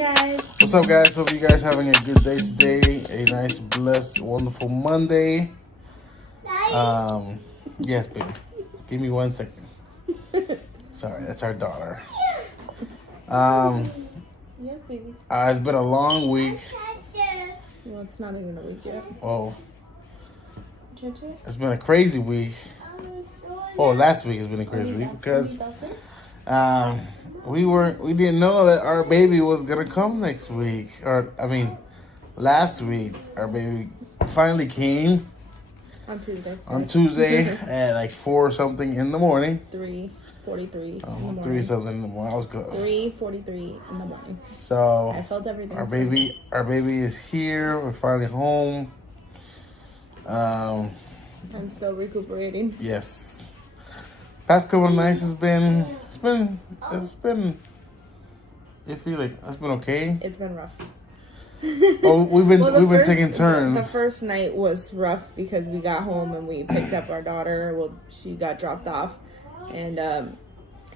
guys. What's up, guys? Hope you guys having a good day today. A nice, blessed, wonderful Monday. Yes, baby. Give me 1 second. Sorry, that's our daughter. Yes, baby. It's been a long week. Well, it's not even a week yet. Oh, it's been a crazy week. Oh, last week has been a crazy week because we didn't know that our baby was gonna come next week. Last week our baby finally came on Tuesday at like 4 something in the morning. 3:43 in the morning. 3 something in the morning. I was good. 3:43 in the morning. So I felt everything. Our baby is here. We're finally home. I'm still recuperating. Yes. Past couple of nights it's been okay. It's been rough. Oh, we've been taking turns. The first night was rough because we got home and we picked up our daughter. Well, she got dropped off, and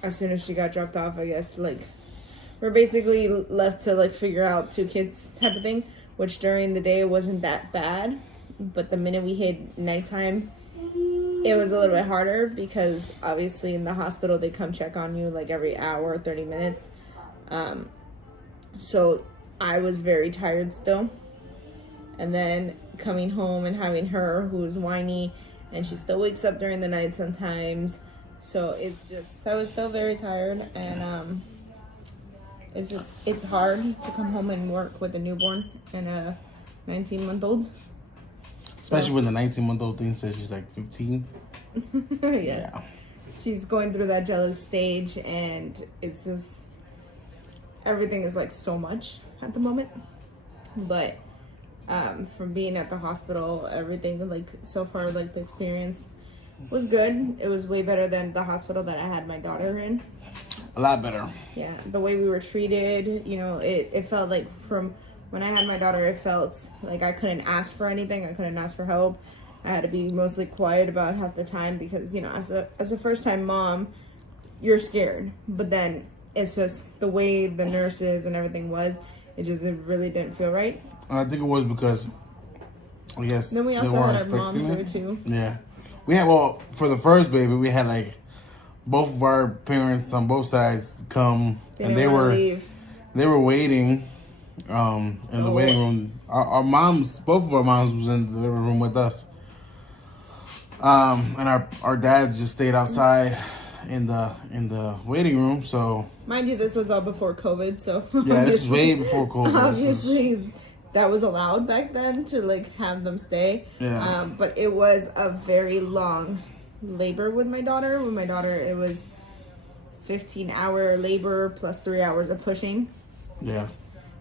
as soon as she got dropped off, I guess we're basically left to figure out 2 kids type of thing. Which during the day wasn't that bad, but the minute we hit nighttime, it was a little bit harder because obviously in the hospital they come check on you every hour, 30 minutes. So I was very tired still. And then coming home and having her who's whiny and she still wakes up during the night sometimes. So I was still very tired, and it's hard to come home and work with a newborn and a 19-month-old. Especially when the 19-month-old thing says she's 15. Yes. Yeah. She's going through that jealous stage, and it's just everything is so much at the moment. But from being at the hospital, everything so far the experience was good. It was way better than the hospital that I had my daughter in. A lot better. Yeah, the way we were treated, it felt from when I had my daughter, it felt like I couldn't ask for anything. I couldn't ask for help. I had to be mostly quiet about half the time because, as a first-time mom, you're scared. But then it's just the way the nurses and everything was, it really didn't feel right. I think it was because, I guess, then we also had our moms there, too. Yeah. We had, for the first baby, we had, both of our parents on both sides come, and they were waiting in the waiting room. Our moms, both of our moms was in the living room with us. And our dads just stayed outside in the waiting room. So mind you, this was all before COVID, so yeah, this is way before COVID. Obviously, that was allowed back then to have them stay. Yeah. But it was a very long labor with my daughter. With my daughter, it was 15-hour labor plus 3 hours of pushing. Yeah.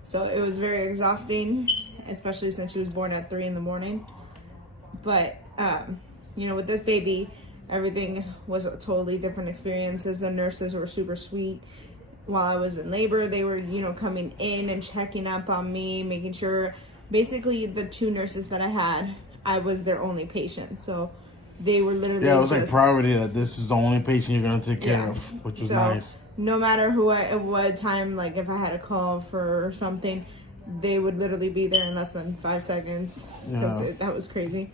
So it was very exhausting, especially since she was born at 3 in the morning. But with this baby, everything was a totally different experiences. The nurses were super sweet. While I was in labor, they were, coming in and checking up on me, making sure. Basically, the 2 nurses that I had, I was their only patient. So they were literally it was priority that this is the only patient you're going to take care of, which was nice. No matter at what time, if I had a call for something, they would literally be there in less than 5 seconds. Because that was crazy.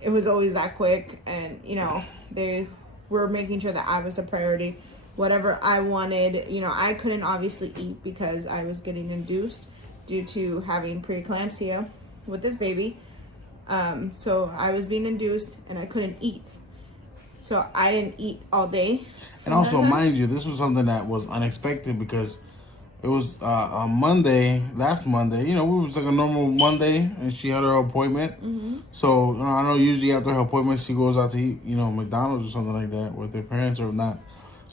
It was always that quick, and they were making sure that I was a priority. Whatever I wanted, I couldn't obviously eat because I was getting induced due to having preeclampsia with this baby. So I was being induced and I couldn't eat. So I didn't eat all day. And also, mind you, this was something that was unexpected because it was on Monday, last Monday. It was a normal Monday, and she had her appointment. Mm-hmm. So I know usually after her appointment, she goes out to eat, McDonald's or something like that with her parents, or not.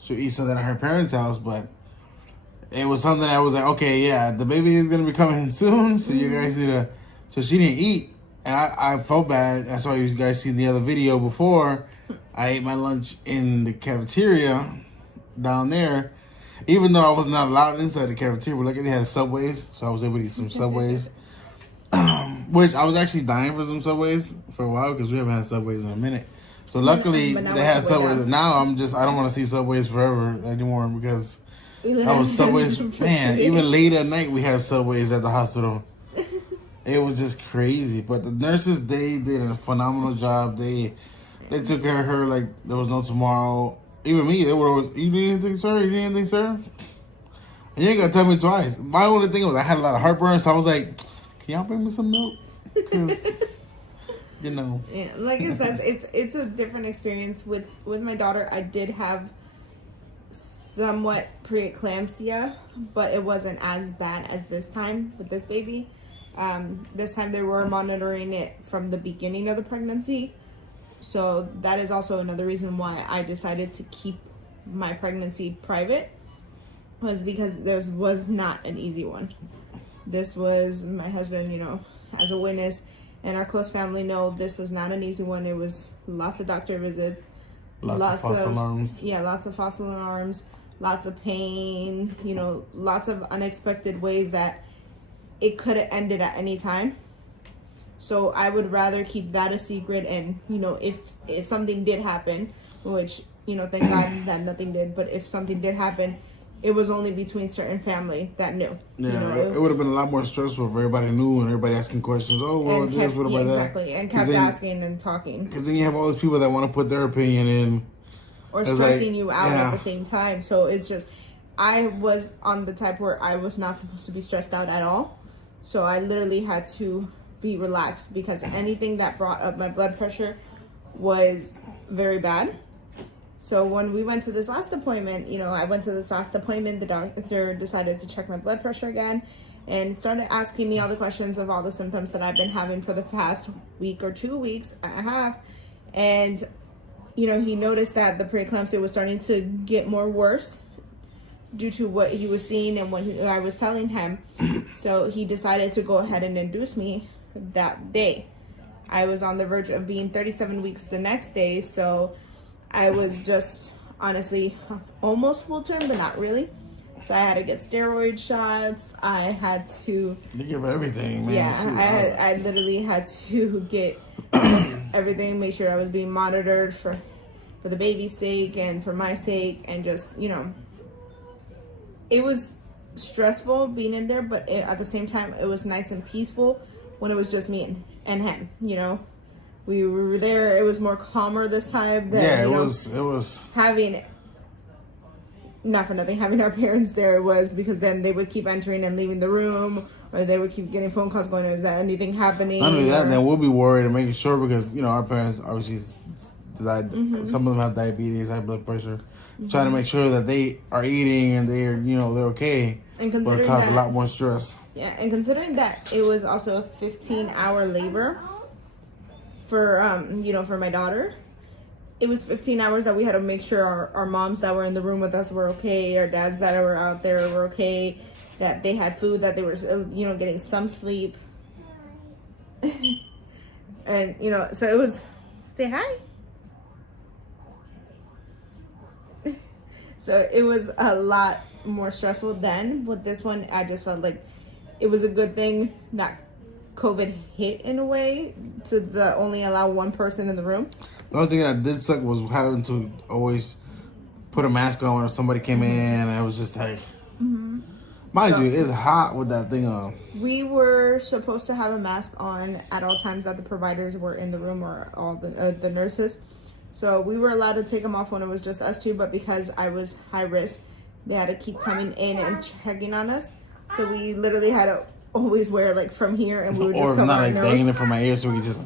She'll eat something at her parents' house, but it was something that was okay, yeah, the baby is gonna be coming soon, so you guys need to. So she didn't eat, and I felt bad. That's why you guys seen the other video before. I ate my lunch in the cafeteria down there. Even though I was not allowed inside the cafeteria, but they had Subways, so I was able to eat some Subways. Which I was actually dying for some Subways for a while because we haven't had Subways in a minute. So luckily they had Subways. Now I don't want to see Subways forever anymore because That was Subways. Man, even late at night we had Subways at the hospital. It was just crazy. But the nurses, they did a phenomenal job. They took care of her like there was no tomorrow. Even me, they were always, you need anything, sir? You need anything, sir? And you ain't got to tell me twice. My only thing was I had a lot of heartburn, so I was like, can y'all bring me some milk? 'Cause, you know. Yeah, like it says, it's a different experience. With my daughter, I did have somewhat preeclampsia, but it wasn't as bad as this time with this baby. This time they were monitoring it from the beginning of the pregnancy. So that is also another reason why I decided to keep my pregnancy private, was because this was not an easy one. This was my husband, as a witness, and our close family know this was not an easy one. It was lots of doctor visits, Lots of false alarms. Yeah, lots of false alarms, lots of pain, lots of unexpected ways that it could have ended at any time. So I would rather keep that a secret, and if something did happen, which thank God that nothing did, but if something did happen, it was only between certain family that knew. Yeah, it would have been a lot more stressful if everybody knew and everybody asking questions. Oh, well, and this, what about that? Exactly, and kept asking and talking. Because then you have all those people that want to put their opinion in. Or stressing you out at the same time. So it's just, I was on the type where I was not supposed to be stressed out at all. So I literally had to be relaxed, because anything that brought up my blood pressure was very bad. So when we went to this last appointment, the doctor decided to check my blood pressure again and started asking me all the questions of all the symptoms that I've been having for the past week or 2 weeks and a half. And, he noticed that the preeclampsia was starting to get more worse due to what he was seeing and what I was telling him. So he decided to go ahead and induce me that day. I was on the verge of being 37 weeks the next day, so I was just honestly almost full term, but not really. So I had to get steroid shots. I had to... They give everything, man. Yeah, I literally had to get everything, make sure I was being monitored for the baby's sake and for my sake, and just, it was stressful being in there, but at the same time, it was nice and peaceful when it was just me and him, We were there. It was more calmer this time than, it was having, not for nothing, having our parents there was because then they would keep entering and leaving the room, or they would keep getting phone calls going, is there anything happening? Not only that, then we'll be worried and making sure, because, our parents obviously died. Some of them have diabetes, high blood pressure. Trying to make sure that they are eating and they're, they're okay. And considering it caused a lot more stress. Yeah, and considering that it was also a 15-hour labor for, for my daughter, it was 15 hours that we had to make sure our moms that were in the room with us were okay, our dads that were out there were okay, that they had food, that they were, getting some sleep. And, so it was, say hi. So it was a lot more stressful then. With this one, I just felt like it was a good thing that COVID hit in a way to only allow one person in the room. The only thing that did suck was having to always put a mask on when somebody came in, and I was just like, mind you, it's hot with that thing on. We were supposed to have a mask on at all times that the providers were in the room, or all the nurses. So we were allowed to take them off when it was just us two, but because I was high risk, they had to keep coming in and checking on us. So we literally had to always wear from here, and we would just cover our nose. Or not dangling it from my ears, so we could just,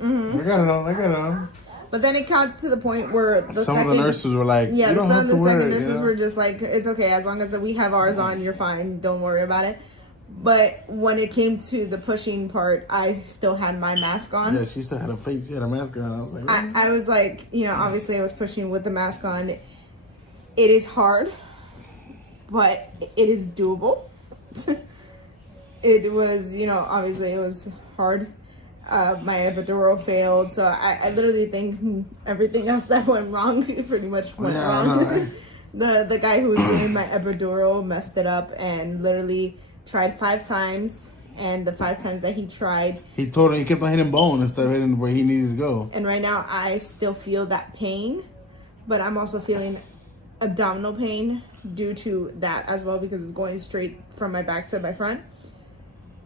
I got it on. But then it got to the point where some of the nurses were like, yeah, some of the second nurses were just like, it's okay, as long as we have ours on, you're fine, don't worry about it. But when it came to the pushing part, I still had my mask on. Yeah, she still had she had a mask on. I was like, I was like, obviously I was pushing with the mask on. It is hard, but it is doable. It was, obviously it was hard. My epidural failed, so I literally think everything else that went wrong pretty much went wrong. The guy who was doing my epidural messed it up and literally tried 5 times, and the 5 times that he tried, he kept on hitting bone instead of hitting where he needed to go. And right now I still feel that pain, but I'm also feeling abdominal pain due to that as well, because it's going straight from my back to my front.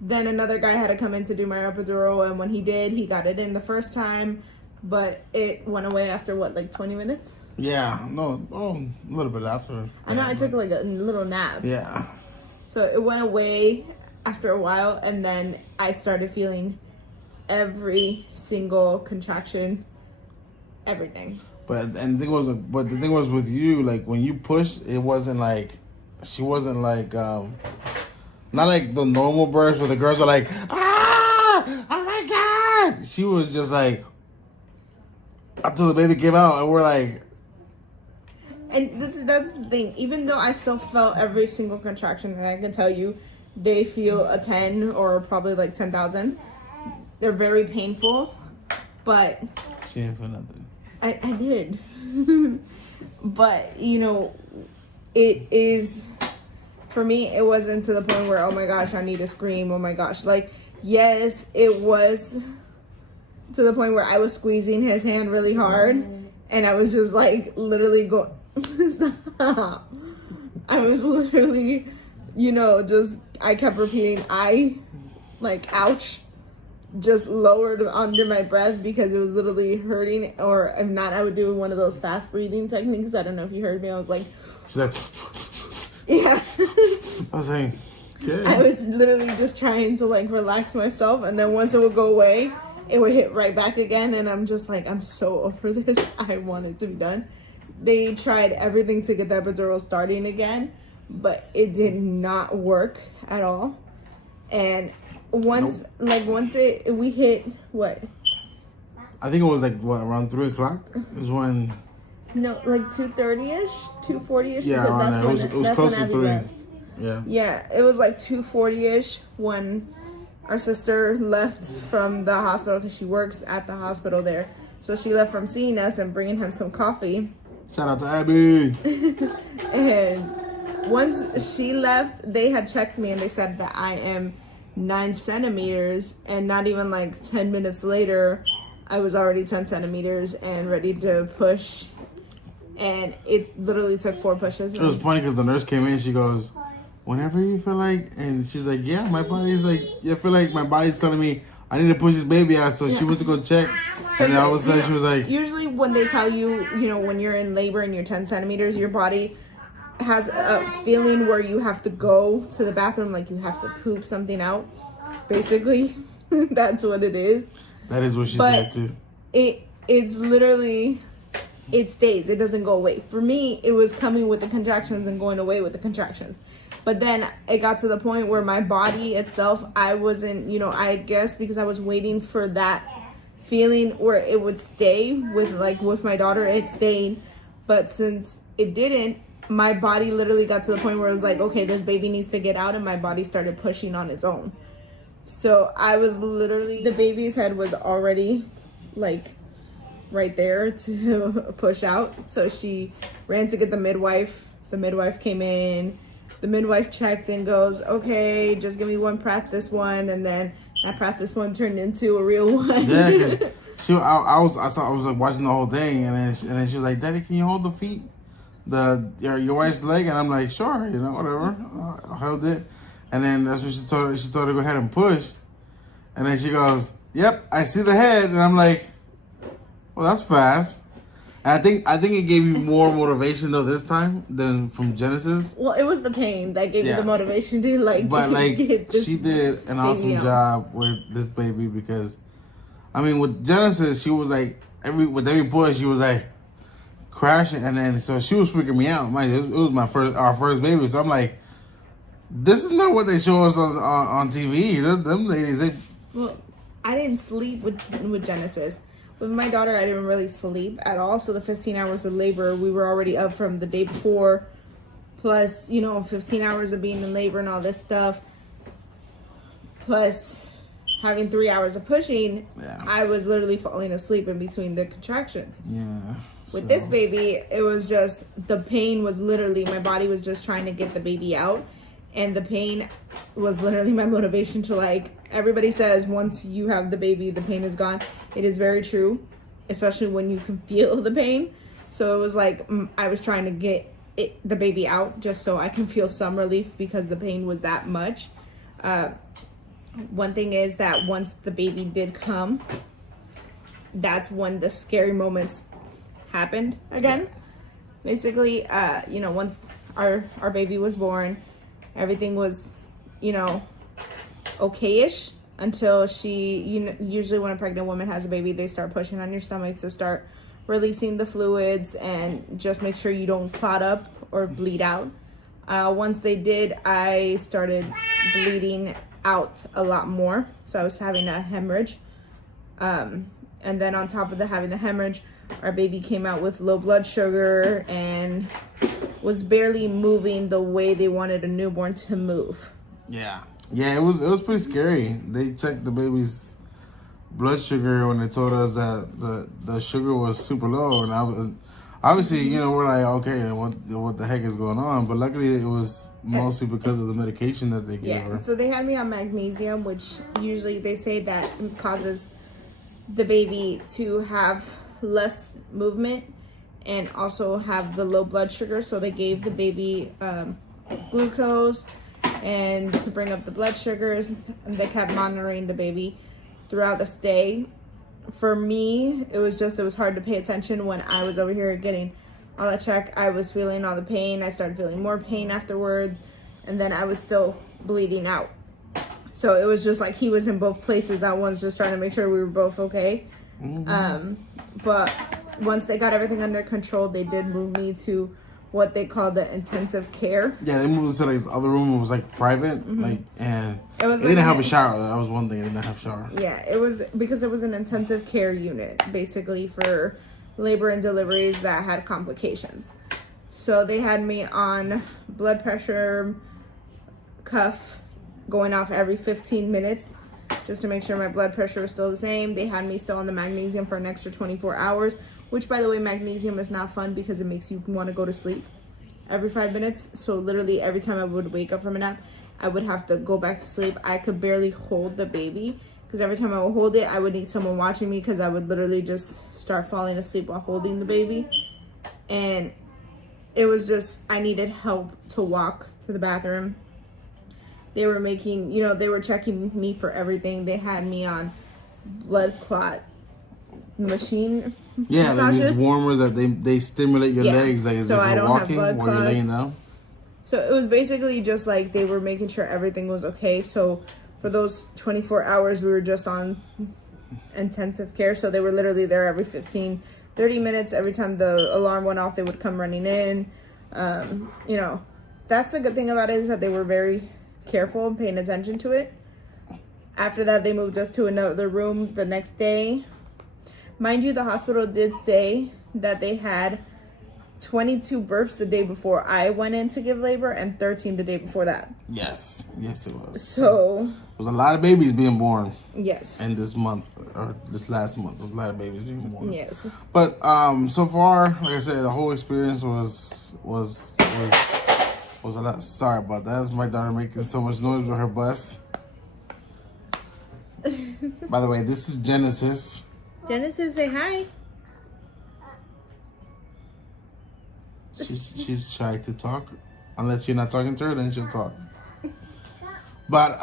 Then another guy had to come in to do my epidural, and when he did, he got it in the first time, but it went away after like 20 minutes? Yeah, no, a little bit after. I know, I took like a little nap. Yeah. So it went away after a while, and then I started feeling every single contraction, everything. But the thing was with you, like when you pushed, it wasn't like, she wasn't like, not like the normal births where the girls are like, ah, oh my God. She was just like, until the baby came out, and we're like. And that's the thing. Even though I still felt every single contraction, and I can tell you, they feel a 10 or probably like 10,000. They're very painful, but She didn't feel nothing. I did. But, you know, it is, for me, it wasn't to the point where, oh my gosh, I need to scream, oh my gosh. Like, yes, it was to the point where I was squeezing his hand really hard, and I was just like literally going, stop. I was literally, you know, just, I kept repeating, ouch, just lowered under my breath because it was literally hurting. Or if not, I would do one of those fast breathing techniques. I don't know if you heard me. I was like, She's like, yeah. I was like, okay. I was literally just trying to like relax myself, and then once it would go away, it would hit right back again, and I'm just like, I'm so over this. I want it to be done. They tried everything to get the epidural starting again, but it did not work at all. And once we hit what? I think it was like what, around 3 o'clock is when. No, like 2:30ish, 2:40ish. Yeah, because around that's there. when It was close to Abby 3. left. Yeah. Yeah, it was like 2:40ish when our sister left from the hospital, because she works at the hospital there. So she left from seeing us and bringing him some coffee. Shout out to Abby. And once she left, they had checked me and they said that I am 9 centimeters, and not even like 10 minutes later, I was already 10 centimeters and ready to push. And it literally took 4 pushes. It was funny because the nurse came in, she goes, whenever you feel like, and she's like, yeah, my body's like, I feel like my body's telling me I need to push this baby out. So she went to go check, and then all of a sudden she was like, usually when they tell you, you know, when you're in labor and you're 10 centimeters, your body has a feeling where you have to go to the bathroom, like you have to poop something out. Basically, that's what it is. That is what she said too. It's literally, it stays. It doesn't go away. For me, it was coming with the contractions and going away with the contractions. But then it got to the point where my body itself, I wasn't, you know, I guess because I was waiting for that feeling where it would stay with my daughter, it stayed. But since it didn't, my body literally got to the point where it was like, okay, this baby needs to get out, and my body started pushing on its own. So I was literally, the baby's head was already like right there to push out. So she ran to get the midwife. The midwife came in. The midwife checked and goes, okay, just give me one practice one. And then that practice one turned into a real one. Yeah, because I was like watching the whole thing, and then she was like, Daddy, can you hold the feet, your wife's leg? And I'm like, sure, you know, whatever. I held it, and then that's what she told her. She told her to go ahead and push, and then she goes, yep, I see the head, and I'm like, well, that's fast. And I think it gave you more motivation though this time than from Genesis. Well, it was the pain that gave me the motivation to like. But like, get this she did an awesome job with this baby, because, I mean, with Genesis, she was like with every push, she was like crashing, and then so she was freaking me out. It was our first baby, so I'm like, this is not what they show us on TV. Them ladies, Well, I didn't sleep with Genesis. With my daughter, I didn't really sleep at all. So the 15 hours of labor, we were already up from the day before. Plus, you know, 15 hours of being in labor and all this stuff. Plus having 3 hours of pushing, I was literally falling asleep in between the contractions. Yeah. With this baby, it was just, the pain was literally, my body was just trying to get the baby out. And the pain was literally my motivation to like, everybody says once you have the baby, the pain is gone. It is very true, especially when you can feel the pain. So it was like, I was trying to get the baby out just so I can feel some relief because the pain was that much. One thing is that once the baby did come, that's when the scary moments happened again. Basically, once our baby was born, everything was, okay-ish until usually when a pregnant woman has a baby, they start pushing on your stomach to start releasing the fluids and just make sure you don't clot up or bleed out. Once they did, I started bleeding out a lot more. So I was having a hemorrhage. And then on top of having the hemorrhage, our baby came out with low blood sugar and was barely moving the way they wanted a newborn to move. Yeah, it was pretty scary. They checked the baby's blood sugar when they told us that the sugar was super low, and I was obviously, we're like, okay, what the heck is going on? But luckily, it was mostly because of the medication that they gave her. So they had me on magnesium, which usually they say that causes the baby to have less movement and also have the low blood sugar. So they gave the baby glucose and to bring up the blood sugars. And they kept monitoring the baby throughout the stay. For me, it was hard to pay attention when I was over here getting all that check. I was feeling all the pain. I started feeling more pain afterwards, and then I was still bleeding out. So it was just like he was in both places at once, just trying to make sure we were both okay. But once they got everything under control, they did move me to what they call the intensive care. Yeah, they moved us to the other room. It was like private, and it was they didn't have a shower. That was one thing. They didn't have a shower. Yeah, it was because it was an intensive care unit, basically for labor and deliveries that had complications. So they had me on blood pressure cuff going off every 15 minutes just to make sure my blood pressure was still the same. They had me still on the magnesium for an extra 24 hours, which, by the way, magnesium is not fun because it makes you want to go to sleep every 5 minutes. So literally every time I would wake up from a nap, I would have to go back to sleep. I could barely hold the baby because every time I would hold it, I would need someone watching me because I would literally just start falling asleep while holding the baby. And it was just, I needed help to walk to the bathroom. They were making, they were checking me for everything. They had me on blood clot machine massages. Like these warmers that they stimulate your legs, like as so if you're walking while you're laying down. So it was basically just like they were making sure everything was okay. So for those 24 hours, we were just on intensive care. So they were literally there every 15, 30 minutes. Every time the alarm went off, they would come running in. That's the good thing about it is that they were very careful and paying attention to it. After that, they moved us to another room the next day. Mind you, the hospital did say that they had 22 births the day before I went in to give labor and 13 the day before that. Yes, it was. So there was a lot of babies being born. Yes. And this month or this last month, there was a lot of babies being born. Yes. But so far, like I said, the whole experience was a lot. Sorry about that. That's my daughter making so much noise with her bus. By the way, this is Genesis. Genesis, say hi. She's shy to talk. Unless you're not talking to her, then she'll talk. But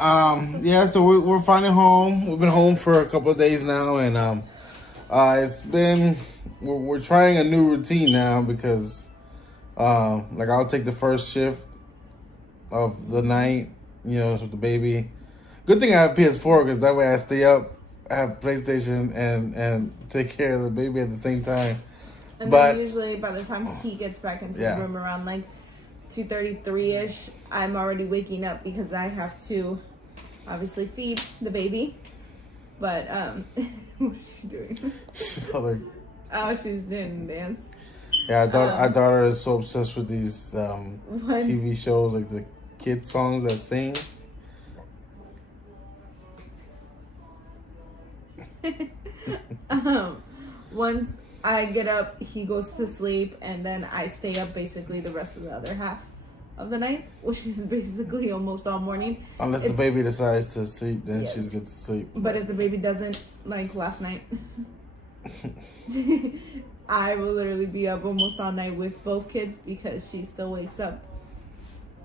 so we're finally home. We've been home for a couple of days now, and it's been we're trying a new routine now because I'll take the first shift of the night, with the baby. Good thing I have PS4 because that way I stay up, I have PlayStation, and take care of the baby at the same time. And then usually by the time he gets back into the room around 2:33ish, I'm already waking up because I have to obviously feed the baby. But what's she doing? She's she's doing a dance. Yeah, our daughter is so obsessed with these TV shows, like the kids songs that sing. Once I get up, he goes to sleep, and then I stay up basically the rest of the other half of the night, which is basically almost all morning. Unless the baby decides to sleep, then she's good to sleep. But if the baby doesn't, like last night, I will literally be up almost all night with both kids because she still wakes up,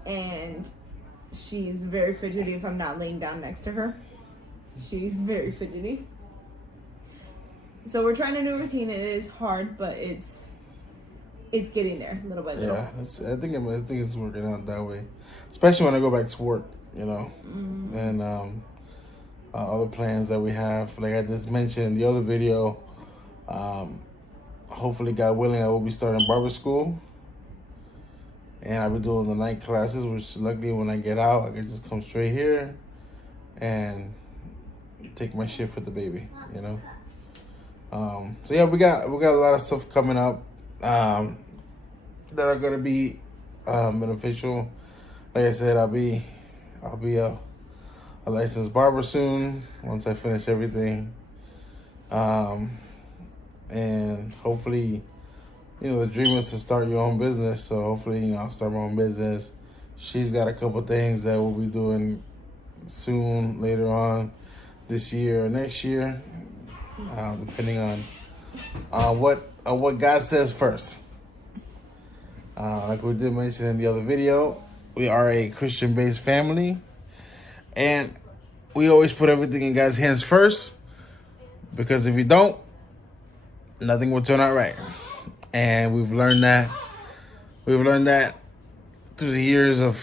and she's very fidgety if I'm not laying down next to her. She's very fidgety. So we're trying a new routine. It is hard, but it's getting there little by little. Yeah, I think it's working out that way, especially when I go back to work, and other plans that we have. Like I just mentioned in the other video, hopefully, God willing, I will be starting barber school, and I'll be doing the night classes. Which luckily, when I get out, I can just come straight here and take my shift with the baby. So yeah, we got a lot of stuff coming up that are gonna be beneficial. Like I said, I'll be a licensed barber soon once I finish everything, and hopefully, the dream is to start your own business. So hopefully, I'll start my own business. She's got a couple things that we'll be doing soon, later on this year or next year, depending on what God says first. Like we did mention in the other video, we are a Christian-based family, and we always put everything in God's hands first, because if you don't, nothing will turn out right. And we've learned that through the years of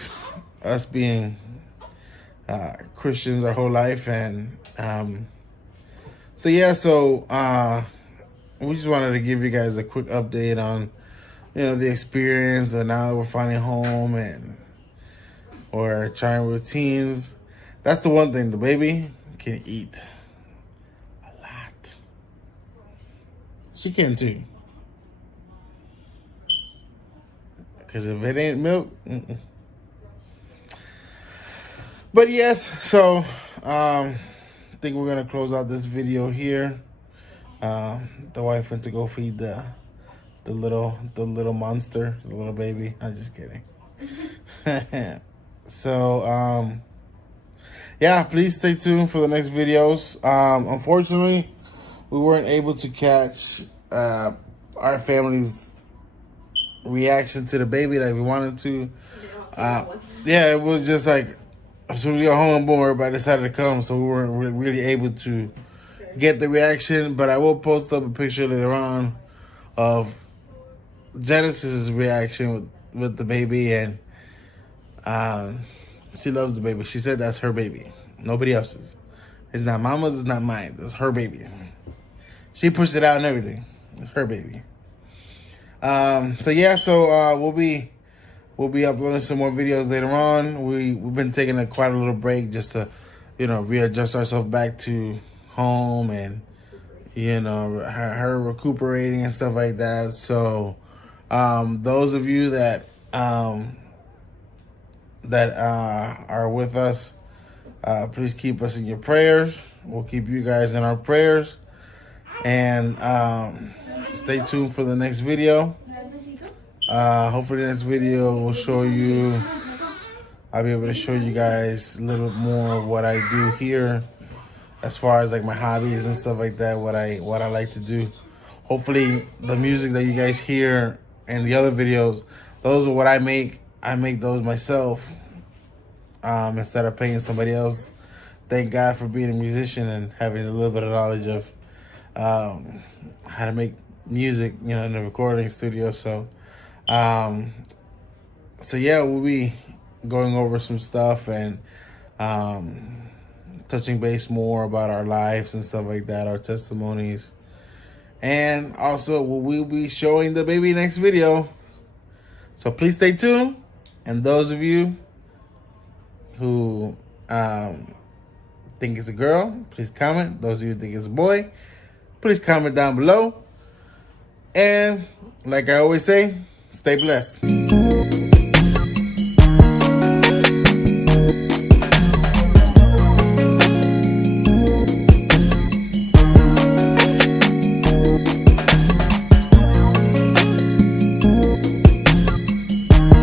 us being Christians our whole life. And so we just wanted to give you guys a quick update on the experience, and now that we're finally home and we're trying routines. That's the one thing, the baby can eat a lot. She can too. Because if it ain't milk, But yes, so I think we're gonna close out this video here. The wife went to go feed the little monster, the little baby. I'm just kidding. So yeah, please stay tuned for the next videos. Unfortunately, we weren't able to catch our family's reaction to the baby like we wanted to. Yeah, it was just like as soon as we got home, boom, everybody decided to come, so we weren't really able to get the reaction. But I will post up a picture later on of Genesis's reaction with the baby, and she loves the baby. She said that's her baby, nobody else's. It's not mama's, it's not mine. It's her baby. She pushed it out and everything. It's her baby. So yeah, we'll be uploading some more videos later on. We've been taking quite a little break just to, readjust ourselves back to home, and her recuperating and stuff like that. So those of you that are with us, please keep us in your prayers. We'll keep you guys in our prayers, and stay tuned for the next video. Hopefully the next video will show you, I'll be able to show you guys a little bit more of what I do here as far as like my hobbies and stuff like that, what I like to do. Hopefully the music that you guys hear and the other videos, those are what I make. I make those myself instead of paying somebody else. Thank God for being a musician and having a little bit of knowledge of how to make music, in the recording studio. So yeah, we'll be going over some stuff and touching base more about our lives and stuff like that, our testimonies. And also, we'll be showing the baby next video. So please stay tuned. And those of you who think it's a girl, please comment. Those of you who think it's a boy, please comment down below. And like I always say, stay blessed.